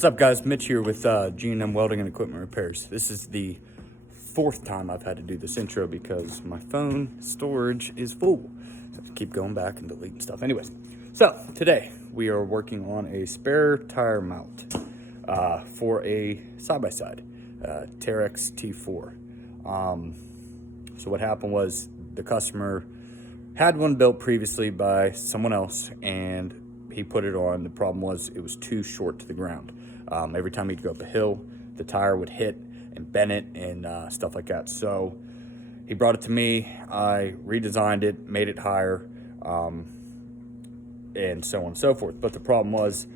What's up, guys? Mitch here with G&M Welding and Equipment Repairs. This is the fourth time I've had to do this intro because my phone storage is full. I have to keep going back and deleting stuff. Anyways, so today we are working on a spare tire mount for a side-by-side, Terex T4. So what happened was the customer had one built previously by someone else, and he put it on. The problem was it was too short to the ground. Every time he'd go up a hill, the tire would hit and bend it and stuff like that. So he brought it to me. I redesigned it, made it higher, and so on and so forth. But the problem was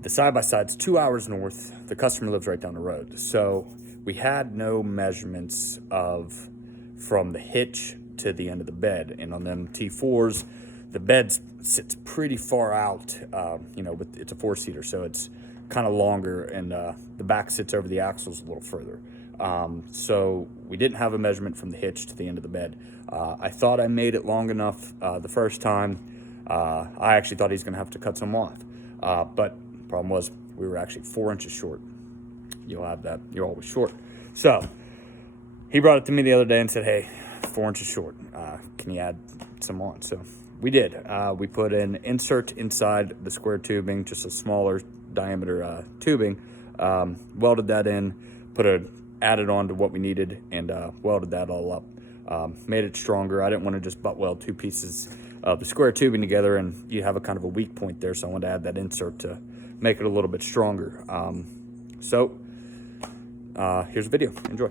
the side-by-side's 2 hours north. The customer lives right down the road. So we had no measurements from the hitch to the end of the bed. And on them T4s, the bed sits pretty far out, but it's a four-seater, so it's kind of longer, and the back sits over the axles a little further. So we didn't have a measurement from the hitch to the end of the bed. I thought I made it long enough the first time. I actually thought he's going to have to cut some off. But the problem was we were actually 4 inches short. You'll have that. You're always short. So he brought it to me the other day and said, hey, 4 inches short. Can you add some on? So we did. We put an insert inside the square tubing, just a smaller diameter tubing, welded that in, added on to what we needed, and welded that all up. Made it stronger. I didn't want to just butt weld two pieces of the square tubing together, and you have a kind of a weak point there, so I wanted to add that insert to make it a little bit stronger. So here's a video. Enjoy.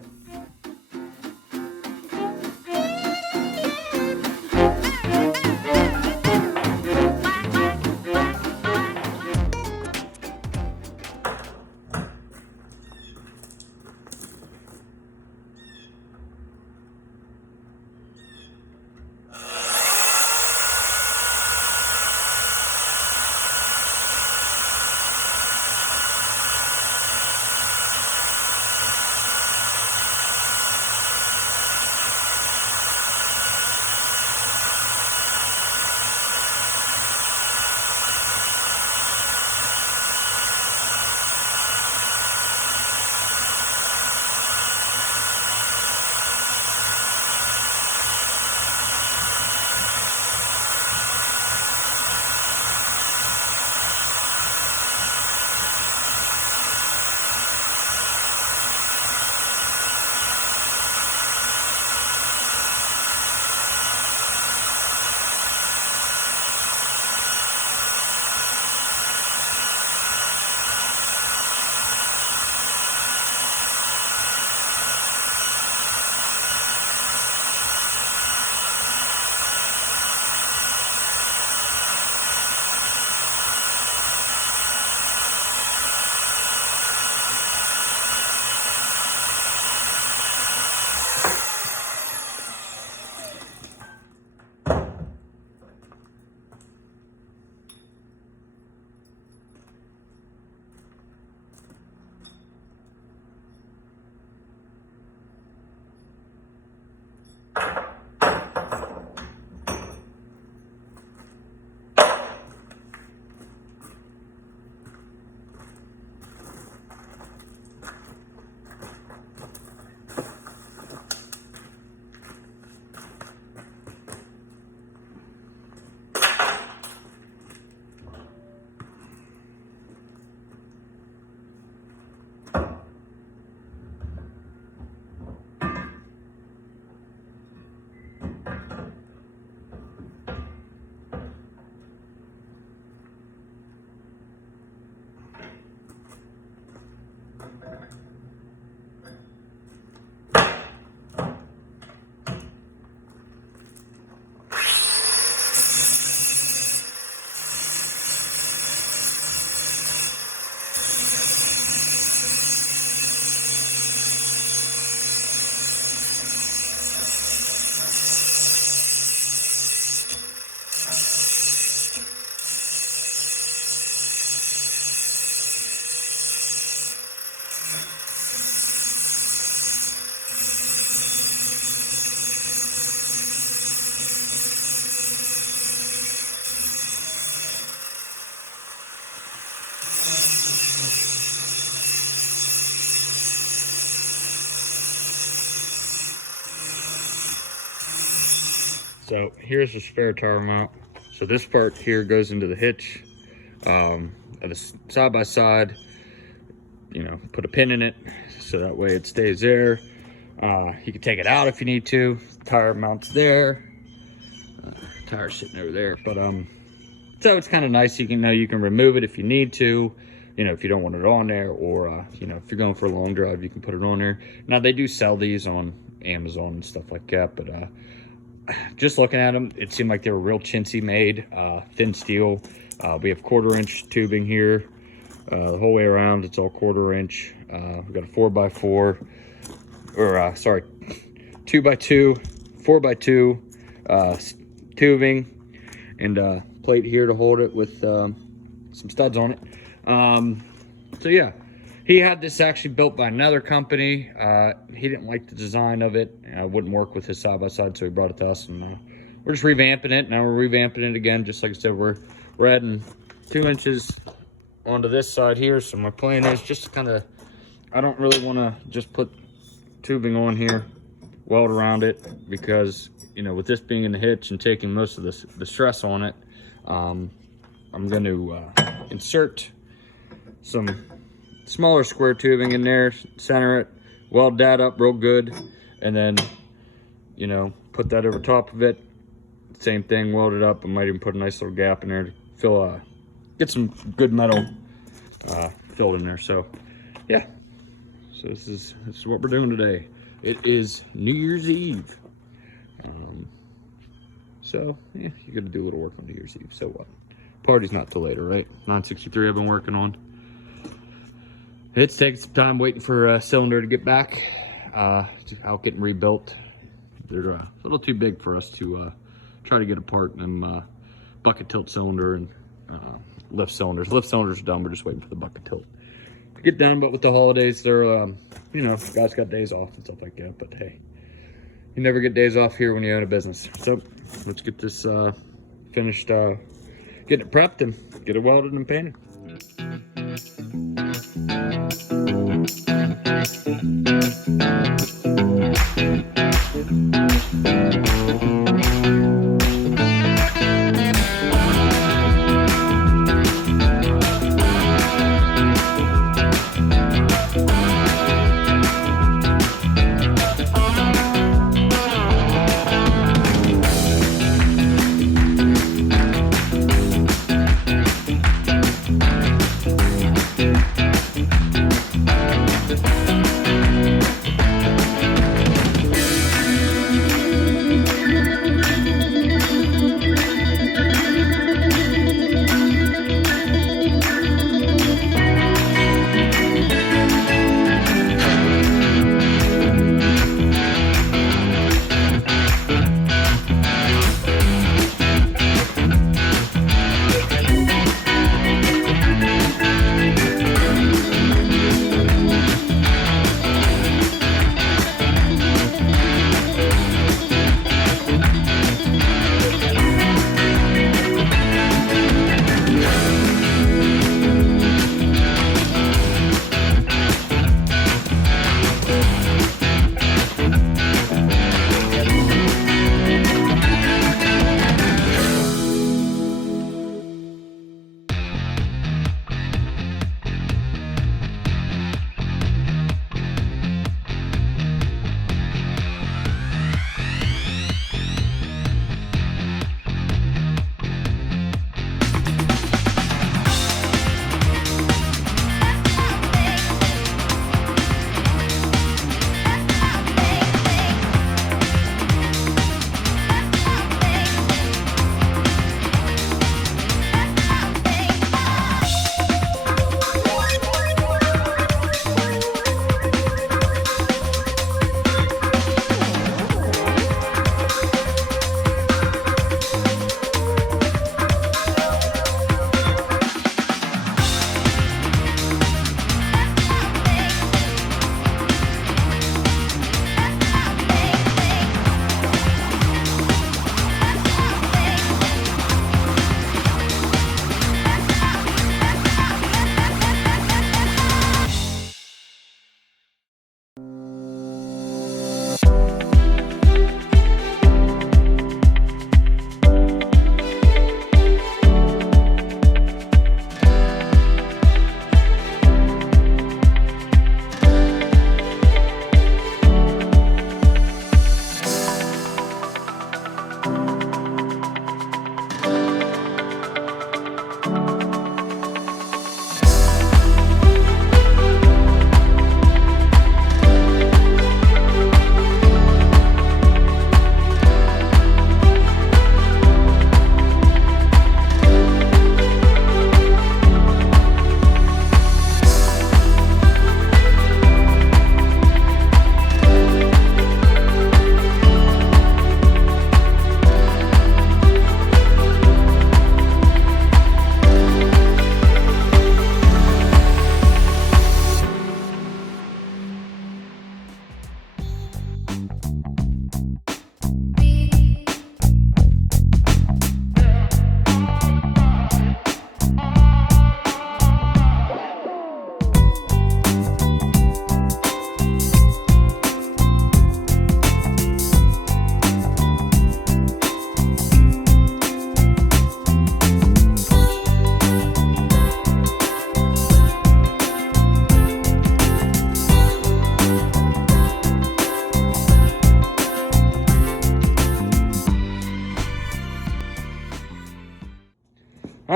So here's the spare tire mount. So this part here goes into the hitch of the side by side. You know, put a pin in it so that way it stays there. You can take it out if you need to. Tire mounts there. Tire sitting over there, but so it's kind of nice. You can remove it if you need to. You know, if you don't want it on there, or you know, if you're going for a long drive, you can put it on there. Now they do sell these on Amazon and stuff like that, but just looking at them, it seemed like they were real chintzy made, thin steel. We have 1/4-inch tubing here, the whole way around. It's all 1/4-inch. We've got a 4x4, or sorry, 2x2, 4x2 tubing, and plate here to hold it with some studs on it. So yeah, he had this actually built by another company. He didn't like the design of it. It wouldn't work with his side-by-side, so he brought it to us, and we're just revamping it. Now we're revamping it again. Just like I said, we're adding 2 inches onto this side here. So my plan is just to kind of, I don't really want to just put tubing on here, weld around it, because, you know, with this being in the hitch and taking most of the stress on it, I'm going to insert some smaller square tubing in there, center it, weld that up real good, and then, you know, put that over top of it. Same thing, weld it up. I might even put a nice little gap in there to fill, get some good metal filled in there. So yeah, so this is what we're doing today. It is New Year's Eve. So yeah, you gotta do a little work on New Year's Eve. So what? Party's not till later, right? 963 I've been working on. It's taking some time waiting for a cylinder to get back out getting rebuilt. They're a little too big for us to try to get apart. And bucket tilt cylinder and lift cylinders. Lift cylinders are done. We're just waiting for the bucket tilt to get done. But with the holidays, they're you know, guys got days off and stuff like that. But hey, you never get days off here when you own a business. So let's get this finished, get it prepped and get it welded and painted.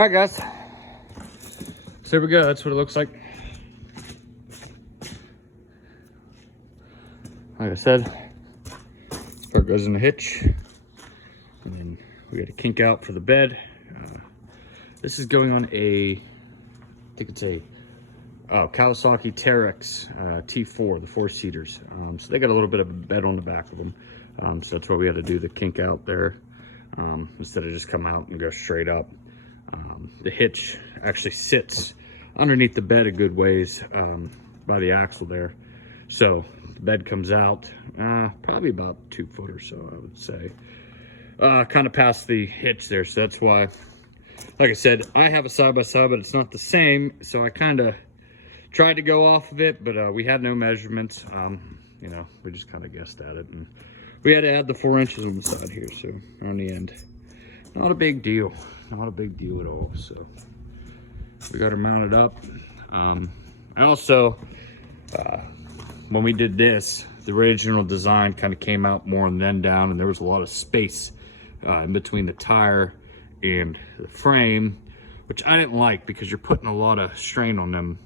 All right, guys. So here we go. That's what it looks like. Like I said, this part goes in the hitch, and then we got a kink out for the bed. This is going on a, I think it's a Kawasaki Terex T4, the 4-seaters. So they got a little bit of a bed on the back of them. So that's why we had to do the kink out there instead of just come out and go straight up. The hitch actually sits underneath the bed a good ways by the axle there. So the bed comes out probably about 2 foot or so, I would say. Kind of past the hitch there. So that's why, like I said, I have a side-by-side, but it's not the same. So I kind of tried to go off of it, but we had no measurements. You know, we just kind of guessed at it. And we had to add the 4 inches on the side here. So on the end, not a big deal. Not a big deal at all. So we got her mounted up. And also, when we did this, the original design kind of came out more and then down, and there was a lot of space in between the tire and the frame, which I didn't like because you're putting a lot of strain on them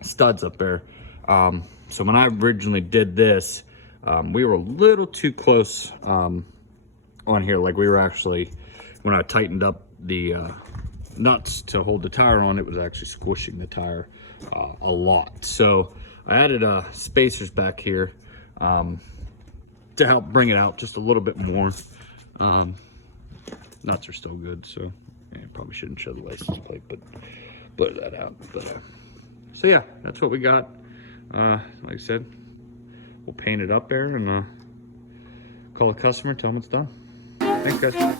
studs up there. So when I originally did this, we were a little too close on here. Like we were actually, when I tightened up the nuts to hold the tire on, it was actually squishing the tire a lot. So I added spacers back here to help bring it out just a little bit more. Nuts are still good, so yeah, probably shouldn't show the license plate, but blur that out. But so yeah, that's what we got. Like I said, we'll paint it up there and call a customer, tell them it's done. Thanks, guys.